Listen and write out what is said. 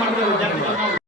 ಮಾಡಿ